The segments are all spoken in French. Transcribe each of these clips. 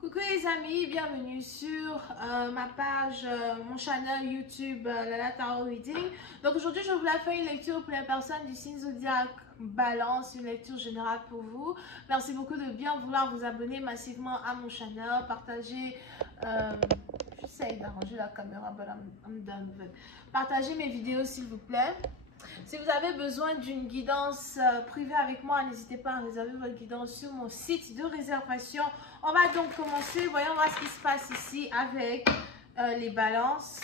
Coucou les amis, bienvenue sur ma page, mon channel YouTube Lala Tarot Reading. Donc aujourd'hui je voulais faire une lecture pour les personnes du signe zodiaque Balance, une lecture générale pour vous. Merci beaucoup de bien vouloir vous abonner massivement à mon channel, partager, j'essaye d'arranger la caméra, but I'm done with it. Partagez mes vidéos s'il vous plaît. Si vous avez besoin d'une guidance privée avec moi, n'hésitez pas à réserver votre guidance sur mon site de réservation. On va donc commencer. Voyons voir ce qui se passe ici avec les balances.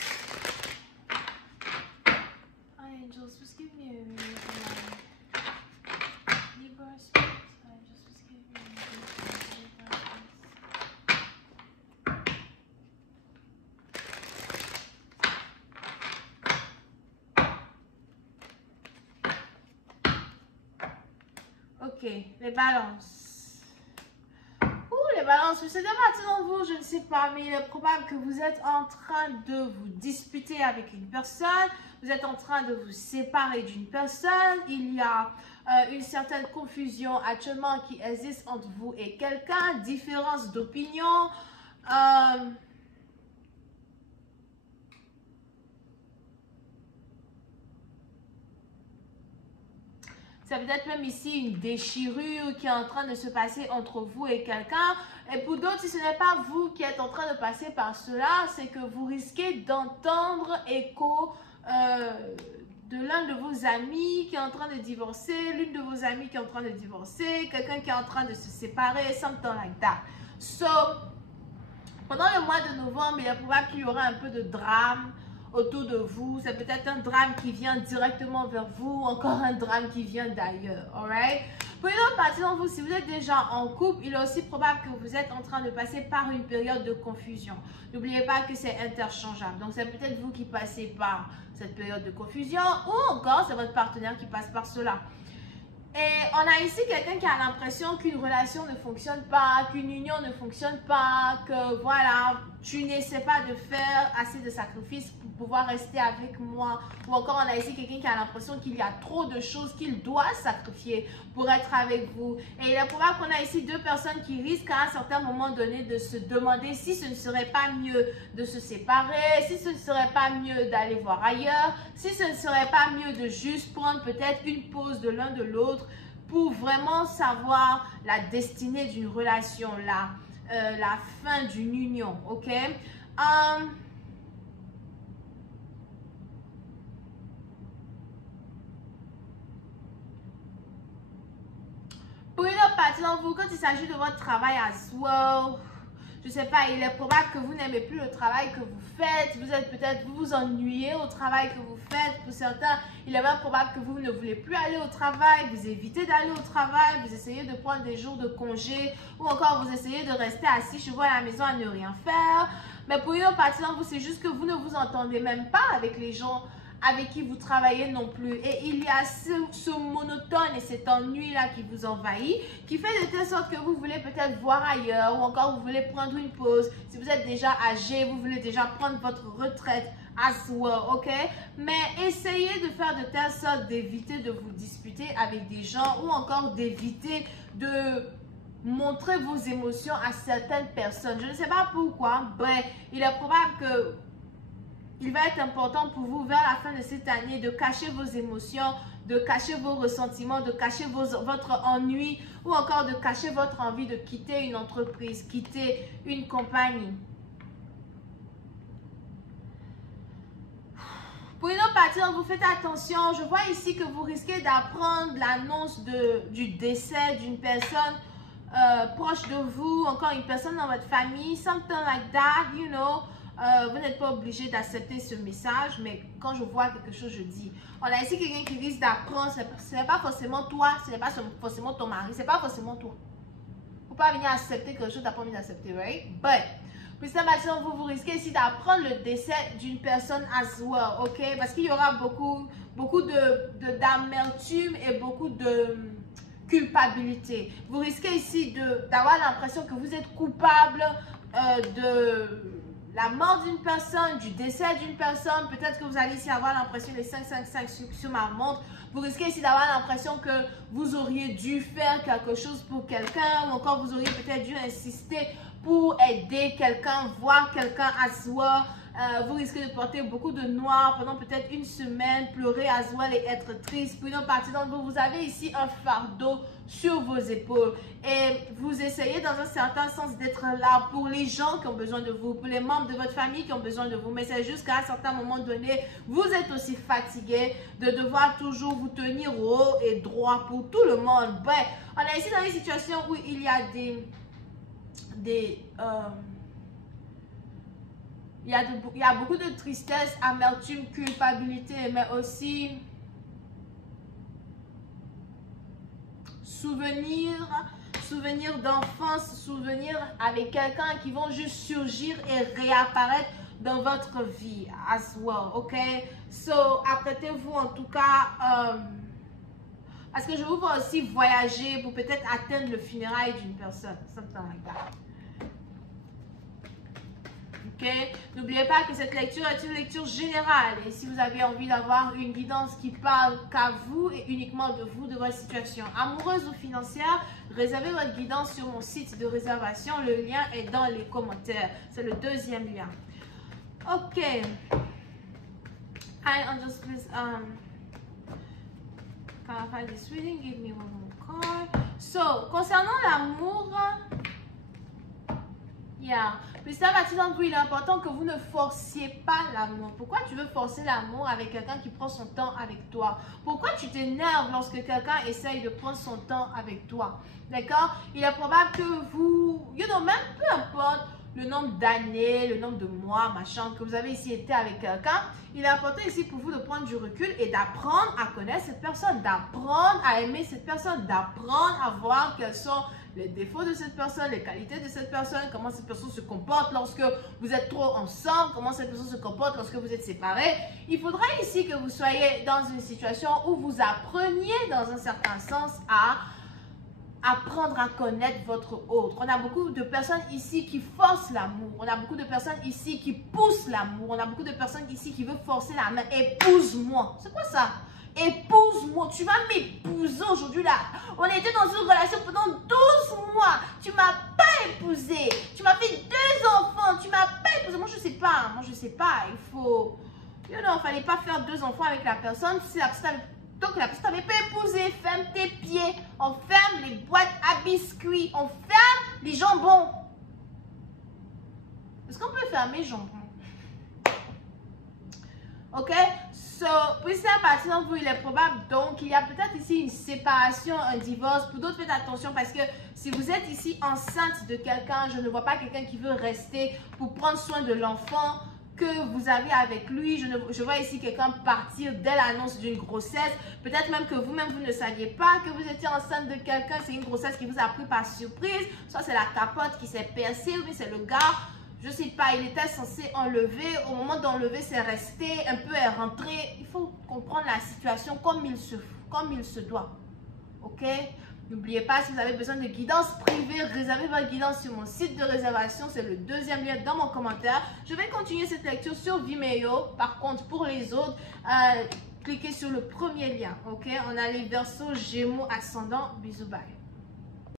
Angels, just give me a reading. Libra Spirit, Angels, just give me a reading. Ok, les balances. Les balances, je sais de partie d'entre vous, je ne sais pas, mais il est probable que vous êtes en train de vous disputer avec une personne, vous êtes en train de vous séparer d'une personne, il y a une certaine confusion actuellement qui existe entre vous et quelqu'un, différence d'opinion. C'est peut-être même ici une déchirure qui est en train de se passer entre vous et quelqu'un. Et pour d'autres, si ce n'est pas vous qui êtes en train de passer par cela, c'est que vous risquez d'entendre écho de l'un de vos amis qui est en train de divorcer, l'une de vos amies qui est en train de divorcer, quelqu'un qui est en train de se séparer, something like that. So, pendant le mois de novembre, il est probable qu'il y aura un peu de drame autour de vous. C'est peut-être un drame qui vient directement vers vous ou encore un drame qui vient d'ailleurs, alright? Pour une autre partie d'entre vous, si vous êtes déjà en couple, il est aussi probable que vous êtes en train de passer par une période de confusion. N'oubliez pas que c'est interchangeable. Donc, c'est peut-être vous qui passez par cette période de confusion ou encore c'est votre partenaire qui passe par cela. Et on a ici quelqu'un qui a l'impression qu'une relation ne fonctionne pas, qu'une union ne fonctionne pas, que voilà, tu n'essaies pas de faire assez de sacrifices pour pouvoir rester avec moi. Ou encore on a ici quelqu'un qui a l'impression qu'il y a trop de choses qu'il doit sacrifier pour être avec vous. Et il est probable qu'on a ici deux personnes qui risquent à un certain moment donné de se demander si ce ne serait pas mieux de se séparer, si ce ne serait pas mieux d'aller voir ailleurs, si ce ne serait pas mieux de juste prendre peut-être une pause de l'un de l'autre pour vraiment savoir la destinée d'une relation, la fin d'une union, ok? Pour une autre partie d'entre vous, quand il s'agit de votre travail as well, je ne sais pas, il est probable que vous n'aimez plus le travail que vous faites. Vous êtes peut-être, vous vous ennuyez au travail que vous faites. Pour certains, il est même probable que vous ne voulez plus aller au travail. Vous évitez d'aller au travail. Vous essayez de prendre des jours de congé. Ou encore, vous essayez de rester assis chez vous à la maison à ne rien faire. Mais pour une autre partie d'entre vous, c'est juste que vous ne vous entendez même pas avec les gens avec qui vous travaillez non plus. Et il y a ce monotone et cet ennui-là qui vous envahit, qui fait de telle sorte que vous voulez peut-être voir ailleurs ou encore vous voulez prendre une pause. Si vous êtes déjà âgé, vous voulez déjà prendre votre retraite as well, ok? Mais essayez de faire de telle sorte d'éviter de vous disputer avec des gens ou encore d'éviter de montrer vos émotions à certaines personnes. Je ne sais pas pourquoi, mais il est probable que il va être important pour vous vers la fin de cette année de cacher vos émotions, de cacher vos ressentiments, de cacher votre ennui ou encore de cacher votre envie de quitter une entreprise, quitter une compagnie. Pour une autre partie, vous faites attention. Je vois ici que vous risquez d'apprendre l'annonce du décès d'une personne proche de vous, encore une personne dans votre famille, something like that, you know. Vous n'êtes pas obligé d'accepter ce message, mais quand je vois quelque chose, je dis. On a ici quelqu'un qui risque d'apprendre, ce n'est pas forcément toi, ce n'est pas forcément ton mari, ce n'est pas forcément toi. Il ne faut pas venir accepter quelque chose que tu n'as pas envie d'accepter, right? But, pour cette matière, vous risquez ici d'apprendre le décès d'une personne as well, ok? Parce qu'il y aura beaucoup d'amertume et beaucoup de culpabilité. Vous risquez ici d'avoir l'impression que vous êtes coupable la mort d'une personne, du décès d'une personne. Peut-être que vous allez ici avoir l'impression, les 555 sur ma montre, vous risquez ici d'avoir l'impression que vous auriez dû faire quelque chose pour quelqu'un, ou encore vous auriez peut-être dû insister pour aider quelqu'un, voir quelqu'un asseoir. Vous risquez de porter beaucoup de noir pendant peut-être une semaine, pleurer, asseoir et être triste. Pour une partie d'entre vous, vous avez ici un fardeau sur vos épaules et vous essayez dans un certain sens d'être là pour les gens qui ont besoin de vous, pour les membres de votre famille qui ont besoin de vous, mais c'est juste qu'à un certain moment donné, vous êtes aussi fatigué de devoir toujours vous tenir haut et droit pour tout le monde. Bref, on est ici dans une situation où il y a il y a beaucoup de tristesse, amertume, culpabilité, mais aussi souvenirs d'enfance, souvenirs avec quelqu'un qui vont juste surgir et réapparaître dans votre vie as well, ok? So, apprêtez-vous en tout cas, parce que je vous vois aussi voyager pour peut-être atteindre le funérail d'une personne, something like that. Okay. N'oubliez pas que cette lecture est une lecture générale et si vous avez envie d'avoir une guidance qui parle qu'à vous et uniquement de vous, de votre situation amoureuse ou financière, réservez votre guidance sur mon site de réservation. Le lien est dans les commentaires. C'est le deuxième lien. Ok. I'll just please clarify this reading. Give me one more card. So, concernant l'amour, yeah. Mais ça, d'entre vous, il est important que vous ne forciez pas l'amour. Pourquoi tu veux forcer l'amour avec quelqu'un qui prend son temps avec toi? Pourquoi tu t'énerves lorsque quelqu'un essaye de prendre son temps avec toi? D'accord? Il est probable que vous, même peu importe le nombre d'années, le nombre de mois, machin, que vous avez ici été avec quelqu'un, il est important ici pour vous de prendre du recul et d'apprendre à connaître cette personne, d'apprendre à aimer cette personne, d'apprendre à voir quels sont les défauts de cette personne, les qualités de cette personne, comment cette personne se comporte lorsque vous êtes trop ensemble, comment cette personne se comporte lorsque vous êtes séparés. Il faudra ici que vous soyez dans une situation où vous appreniez dans un certain sens à apprendre à connaître votre autre. On a beaucoup de personnes ici qui forcent l'amour. On a beaucoup de personnes ici qui poussent l'amour. On a beaucoup de personnes ici qui veulent forcer la main. Épouse-moi. C'est quoi ça? Épouse-moi. Tu vas m'épouser aujourd'hui là. On était dans une relation pendant 12 mois. Tu m'as pas épousé. Tu m'as fait 2 enfants. Tu m'as pas épousé. Moi, je sais pas. Moi, je sais pas. Il faut... il fallait pas faire 2 enfants avec la personne. Si la personne avait... Donc, la personne t'avait pas épousé, ferme tes pieds, on ferme les boîtes à biscuits, on ferme les jambons. Est-ce qu'on peut fermer les jambons? Ok? So, pour certaines parties d'entre vous, il est probable donc qu'il y a peut-être ici une séparation, un divorce. Pour d'autres, faites attention parce que si vous êtes ici enceinte de quelqu'un, je ne vois pas quelqu'un qui veut rester pour prendre soin de l'enfant que vous avez avec lui. Je vois ici quelqu'un partir dès l'annonce d'une grossesse. Peut-être même que vous-même, vous ne saviez pas que vous étiez enceinte de quelqu'un. C'est une grossesse qui vous a pris par surprise. Soit c'est la capote qui s'est percée, ou bien c'est le gars, je ne sais pas, il était censé enlever. Au moment d'enlever, c'est resté, un peu est rentré. Il faut comprendre la situation comme il se doit. Ok? N'oubliez pas, si vous avez besoin de guidance privée, réservez votre guidance sur mon site de réservation. C'est le deuxième lien dans mon commentaire. Je vais continuer cette lecture sur Vimeo. Par contre, pour les autres, cliquez sur le premier lien. Ok, on a les Verseaux, Gémeaux, Ascendant. Bisous, bye.